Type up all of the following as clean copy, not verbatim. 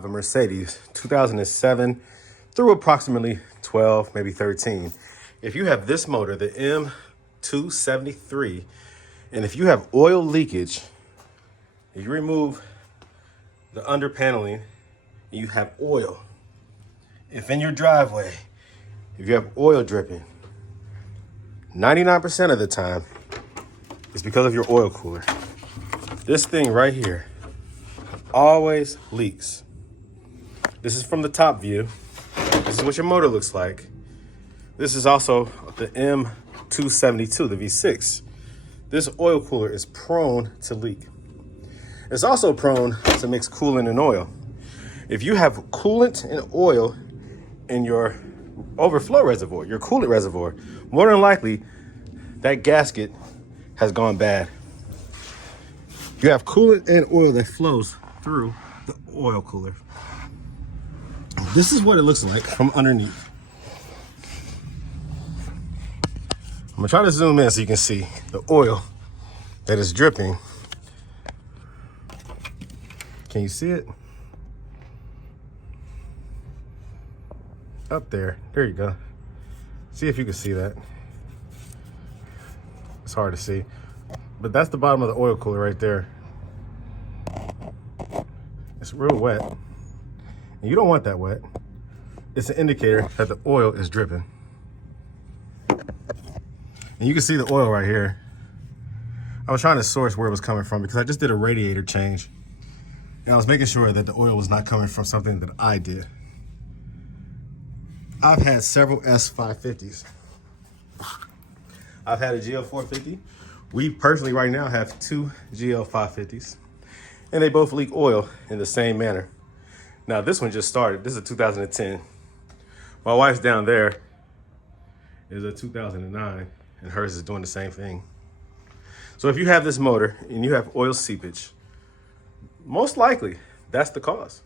drive a Mercedes 2007 through approximately 12, maybe 13. If you have this motor, the M273, and if you have oil leakage, you remove the under paneling, you have oil. If in your driveway, if you have oil dripping, 99% of the time, it's because of your oil cooler. This thing right here always leaks. This is from the top view. This is what your motor looks like. This is also the M272, the V6. This oil cooler is prone to leak. It's also prone to mix coolant and oil. If you have coolant and oil in your overflow reservoir, your coolant reservoir, more than likely that gasket has gone bad. You have coolant and oil that flows through the oil cooler. This is what it looks like from underneath. I'm gonna try to zoom in so you can see the oil that is dripping. Can you see it? Up there, there you go. See if you can see that. It's hard to see, but that's the bottom of the oil cooler right there. It's real wet, and you don't want that wet. It's an indicator that the oil is dripping. And you can see the oil right here. I was trying to source where it was coming from because I just did a radiator change. And I was making sure that the oil was not coming from something that I did. I've had several S550s. I've had a GL450. We personally right now have two GL550s. And they both leak oil in the same manner. Now this one just started. This is a 2010. My wife's down there is a 2009, and hers is doing the same thing. So if you have this motor and you have oil seepage, most likely that's the cause.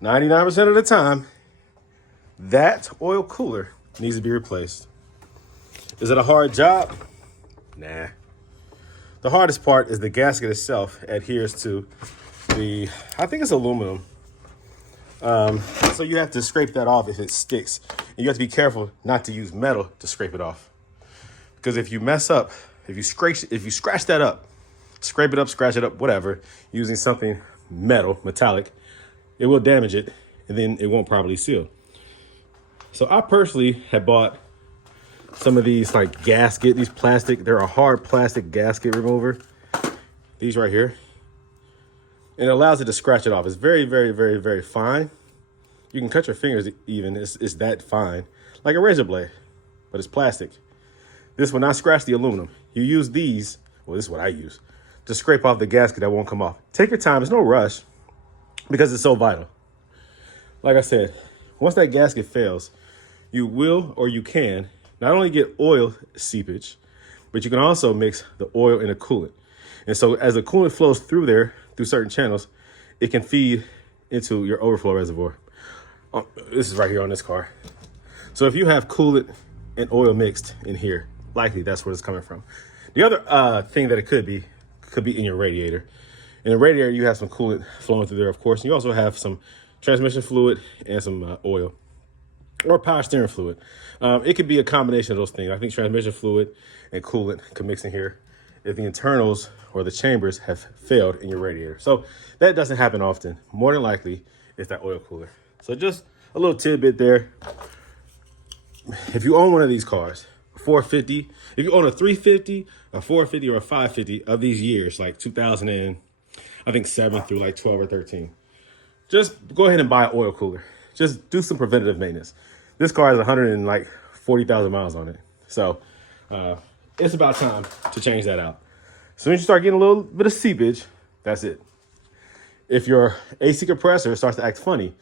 99% of the time, that oil cooler needs to be replaced. Is it a hard job? Nah. The hardest part is the gasket itself adheres to the, I think it's aluminum. So you have to scrape that off if it sticks. And you have to be careful not to use metal to scrape it off. Because if you mess up, if you scratch that up, scrape it up, scratch it up, whatever, using something metallic, it will damage it and then it won't properly seal. So I personally had bought some of these like gasket, these plastic, they're a hard plastic gasket remover. These right here. And it allows it to scratch it off. It's very, very, very, very fine. You can cut your fingers even, it's that fine. Like a razor blade, but it's plastic. This will not scratch the aluminum. You use these, well, this is what I use, to scrape off the gasket that won't come off. Take your time, there's no rush, because it's so vital. Like I said, once that gasket fails, you will or you can not only get oil seepage, but you can also mix the oil and the coolant. And so as the coolant flows through there, through certain channels, it can feed into your overflow reservoir. This is right here on this car. So if you have coolant and oil mixed in here, likely that's where it's coming from. The other thing that it could be in your radiator. In the radiator, you have some coolant flowing through there, of course. And you also have some transmission fluid and some oil or power steering fluid. It could be a combination of those things. I think transmission fluid and coolant can mix in here if the internals or the chambers have failed in your radiator. So that doesn't happen often. More than likely, it's that oil cooler. So just a little tidbit there. If you own one of these cars, 450, if you own a 350, a 450, or a 550 of these years, like 2007 through like 12 or 13, just go ahead and buy an oil cooler. Just do some preventative maintenance. This car has 140,000 miles on it. So it's about time to change that out. As soon as you start getting a little bit of seepage, that's it. If your AC compressor starts to act funny,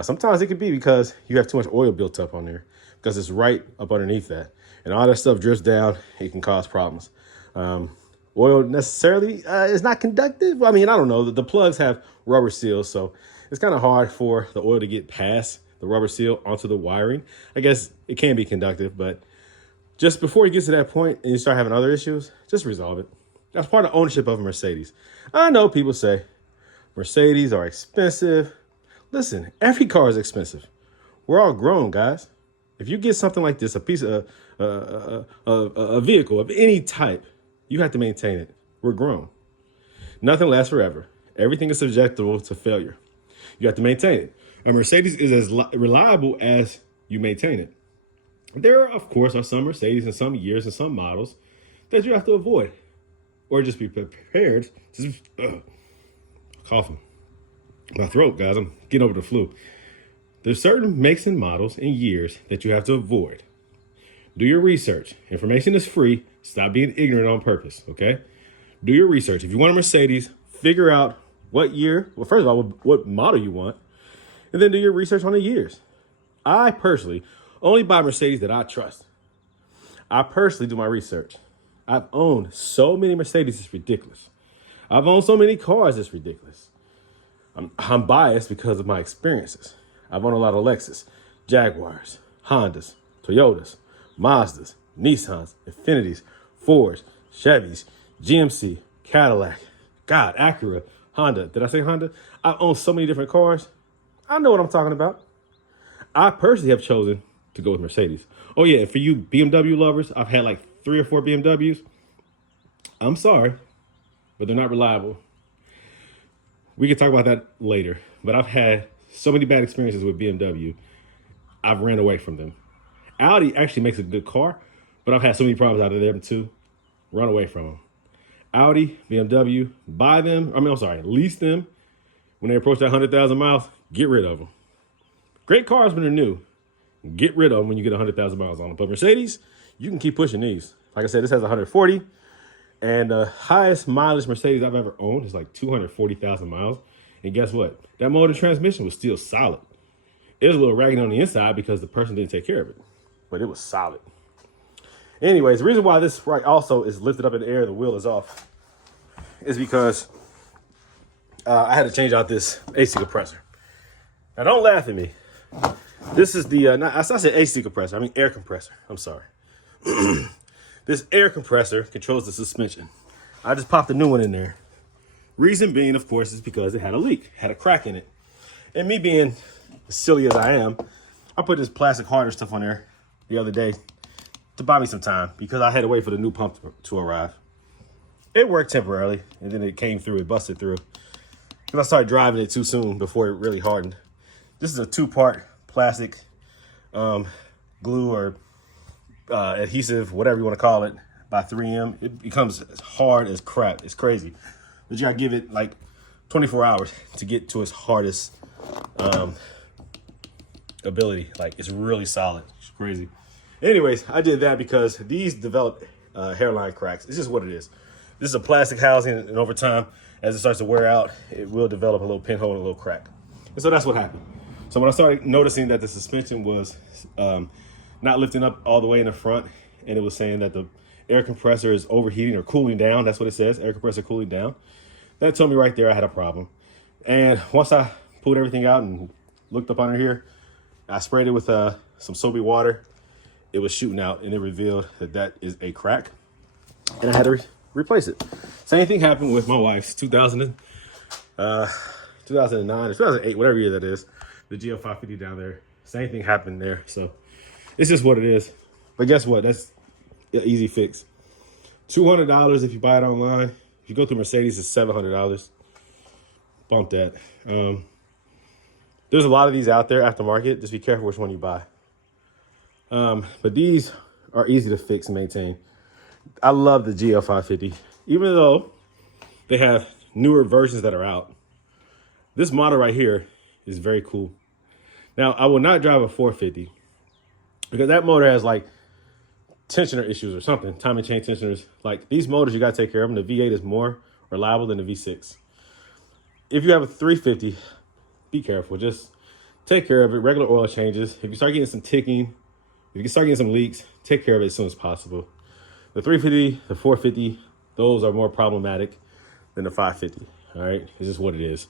sometimes it could be because you have too much oil built up on there, because it's right up underneath that. And all that stuff drifts down, it can cause problems. Oil necessarily is not conductive. I mean, I don't know. The plugs have rubber seals, so it's kind of hard for the oil to get past the rubber seal onto the wiring. I guess it can be conductive, but just before you get to that point and you start having other issues, just resolve it. That's part of ownership of a Mercedes. I know people say Mercedes are expensive, Listen, every car is expensive. We're all grown, guys. If you get something like this, a piece of a vehicle of any type, you have to maintain it. We're grown. Nothing lasts forever. Everything is susceptible to failure. You have to maintain it. A Mercedes is as reliable as you maintain it. There, of course, are some Mercedes in some years and some models that you have to avoid, or just be prepared. Coughing. My throat, guys. I'm getting over the flu. There's certain makes and models and years that you have to avoid. Do your research. Information is free. Stop being ignorant on purpose, okay? Do your research. If you want a Mercedes, figure out what year, well, first of all, what model you want, and then do your research on the years. I personally only buy Mercedes that I trust. I personally do my research. I've owned so many Mercedes, it's ridiculous. I've owned so many cars, it's ridiculous. I'm biased because of my experiences. I've owned a lot of Lexus, Jaguars, Hondas, Toyotas, Mazdas, Nissans, Infinitis, Fords, Chevys, GMC, Cadillac, God, Acura, Honda. Did I say Honda? I've owned so many different cars. I know what I'm talking about. I personally have chosen to go with Mercedes. Oh yeah, for you BMW lovers, I've had like 3 or 4 BMWs. I'm sorry, but they're not reliable. We can talk about that later, but I've had so many bad experiences with BMW. I've ran away from them. Audi actually makes a good car, but I've had so many problems out of them too. Run away from them. Audi, BMW, buy them. Lease them. When they approach that 100,000 miles, get rid of them. Great cars when they're new. Get rid of them when you get 100,000 miles on them. But Mercedes, you can keep pushing these. Like I said, this has 140. And the highest mileage Mercedes I've ever owned is like 240,000 miles. And guess what? That motor transmission was still solid. It was a little raggedy on the inside because the person didn't take care of it. But it was solid. Anyways, the reason why this right also is lifted up in the air, the wheel is off, is because I had to change out this AC compressor. Now, don't laugh at me. This is the, I said AC compressor, I mean air compressor. I'm sorry. This air compressor controls the suspension. I just popped a new one in there. Reason being, of course, is because it had a leak, had a crack in it. And me being as silly as I am, I put this plastic harder stuff on there the other day to buy me some time because I had to wait for the new pump to arrive. It worked temporarily, and then it came through, it busted through. Because I started driving it too soon before it really hardened. This is a 2-part plastic glue or adhesive, whatever you want to call it, by 3M. It becomes as hard as crap. It's crazy. But you gotta give it like 24 hours to get to its hardest ability. Like, it's really solid. It's crazy. Anyways, I did that because these develop hairline cracks. It's just what it is. This is a plastic housing, and over time, as it starts to wear out, it will develop a little pinhole and a little crack. And so that's what happened. So when I started noticing that the suspension was not lifting up all the way in the front, and it was saying that the air compressor is overheating or cooling down, that's what it says, air compressor cooling down, that told me right there I had a problem. And once I pulled everything out and looked up under here, I sprayed it with some soapy water. It was shooting out, and it revealed that that is a crack, and I had to replace it. Same thing happened with my wife's 2009 or 2008, whatever year that is, the GL550 down there. Same thing happened there. So it's just what it is. But guess what? That's an easy fix. $200 if you buy it online. If you go through Mercedes, it's $700. Bump that. There's a lot of these out there aftermarket. Just be careful which one you buy. But these are easy to fix and maintain. I love the GL550. Even though they have newer versions that are out, this model right here is very cool. Now, I will not drive a 450 because that motor has like tensioner issues or something, timing chain tensioners. Like, these motors, you got to take care of them. The V8 is more reliable than the V6. If you have a 350, be careful. Just take care of it. Regular oil changes. If you start getting some ticking, if you start getting some leaks, take care of it as soon as possible. The 350, the 450, those are more problematic than the 550. All right, it's just what it is.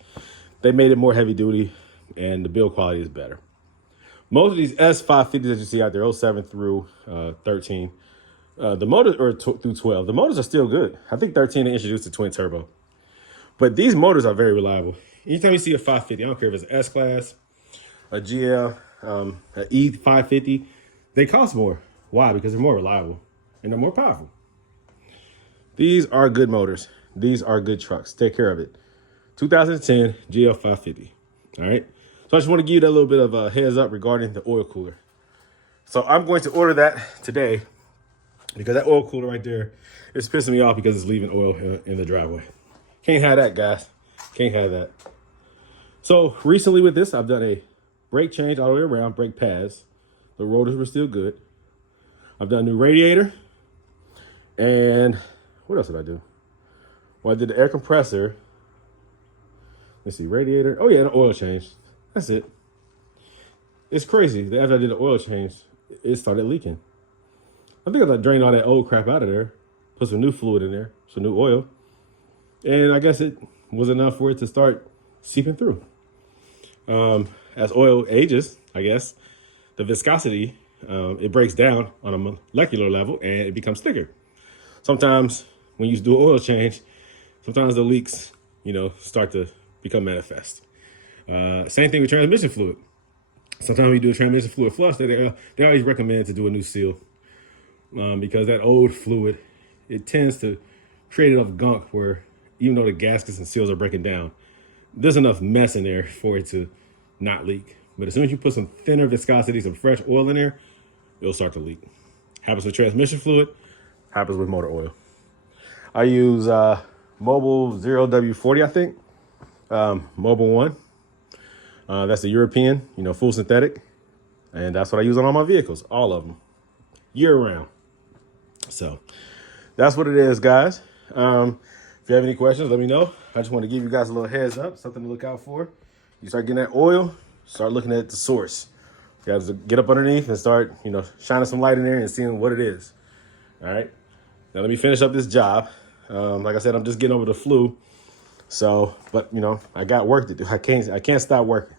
They made it more heavy duty, and the build quality is better. Most of these S550s that you see out there, 07 through 13, the motors, or through 12, the motors are still good. I think 13 they introduced the twin turbo. But these motors are very reliable. anytime you see a 550, I don't care if it's an S-Class, a GL, an E550, they cost more. Why? Because they're more reliable and they're more powerful. These are good motors. These are good trucks. Take care of it. 2010 GL 550. All right. So I just want to give you that little bit of a heads up regarding the oil cooler. So I'm going to order that today because that oil cooler right there is pissing me off because it's leaving oil in the driveway. Can't have that, guys. Can't have that. So recently with this, I've done a brake change all the way around, brake pads. The rotors were still good. I've done a new radiator. And what else did I do? Well, I did the air compressor. Let's see, radiator. Oh yeah, the oil change. That's it. It's crazy that after I did the oil change, it started leaking. I think I drained all that old crap out of there, put some new fluid in there, some new oil. And I guess it was enough for it to start seeping through. As oil ages, I guess, the viscosity, it breaks down on a molecular level and it becomes thicker. Sometimes when you do an oil change, sometimes the leaks, start to become manifest. Same thing with transmission fluid. Sometimes when you do a transmission fluid flush, they always recommend to do a new seal because that old fluid, it tends to create enough gunk where even though the gaskets and seals are breaking down, there's enough mess in there for it to not leak. But as soon as you put some thinner viscosity, some fresh oil in there, it'll start to leak. Happens with transmission fluid, happens with motor oil. I use Mobile 0W40, I think. Mobile 1. That's the European, full synthetic. And that's what I use on all my vehicles, all of them, year round. So that's what it is, guys. If you have any questions, let me know. I just want to give you guys a little heads up, something to look out for. You start getting that oil, start looking at the source. You have to get up underneath and start, shining some light in there and seeing what it is. All right. Now let me finish up this job. Like I said, I'm just getting over the flu. So, but I got work to do. I can't stop working.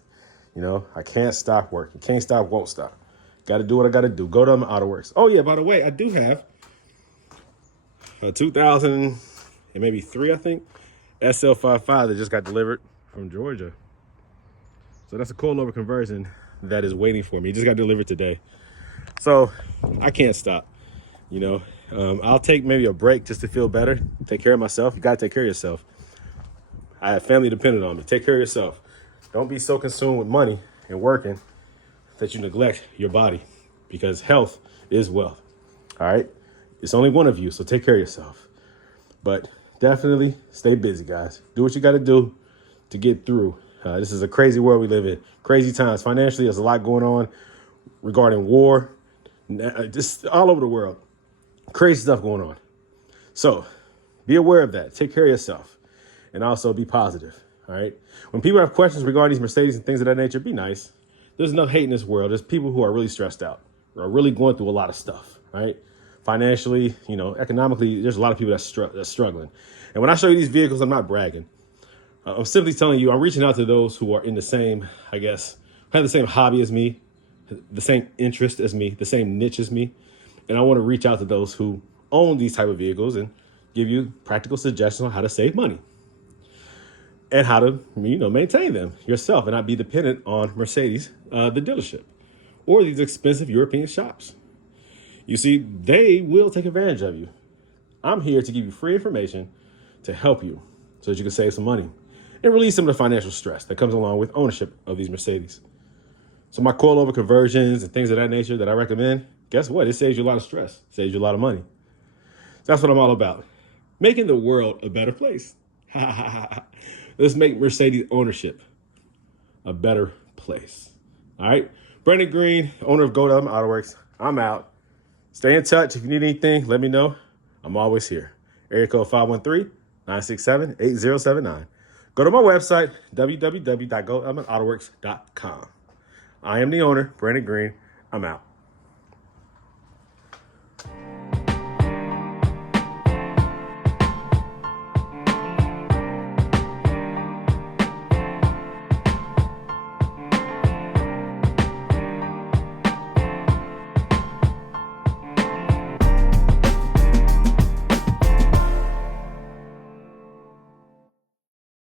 I can't stop working. Can't stop, won't stop. Got to do what I got to do. Go to Autoworks. Oh yeah, by the way, I do have a 2003, I think, SL55 that just got delivered from Georgia. So that's a coilover conversion that is waiting for me. It just got delivered today. So I can't stop. I'll take maybe a break just to feel better, take care of myself. You got to take care of yourself. I have family dependent on me. Take care of yourself. Don't be so consumed with money and working that you neglect your body, because health is wealth. All right. It's only one of you. So take care of yourself, but definitely stay busy, guys. Do what you got to do to get through. This is a crazy world we live in. Crazy times. Financially, there's a lot going on regarding war, just all over the world. Crazy stuff going on. So be aware of that. Take care of yourself and also be positive. All right. When people have questions regarding these Mercedes and things of that nature, be nice. There's enough hate in this world. There's people who are really stressed out, who are really going through a lot of stuff. Right. Financially, economically, there's a lot of people that's struggling. And when I show you these vehicles, I'm not bragging. I'm simply telling you, I'm reaching out to those who are in the same, have the same hobby as me, the same interest as me, the same niche as me. And I want to reach out to those who own these type of vehicles and give you practical suggestions on how to save money and how to, maintain them yourself and not be dependent on Mercedes, the dealership, or these expensive European shops. You see, they will take advantage of you. I'm here to give you free information to help you so that you can save some money and release some of the financial stress that comes along with ownership of these Mercedes. So my coilover conversions and things of that nature that I recommend, guess what? It saves you a lot of stress, saves you a lot of money. That's what I'm all about. Making the world a better place. Let's make Mercedes ownership a better place. All right. Brandon Green, owner of Go to Autoworks. I'm out. Stay in touch. If you need anything, let me know. I'm always here. Area code 513-967-8079. Go to my website, www.goelementautoworks.com. I am the owner, Brandon Green. I'm out.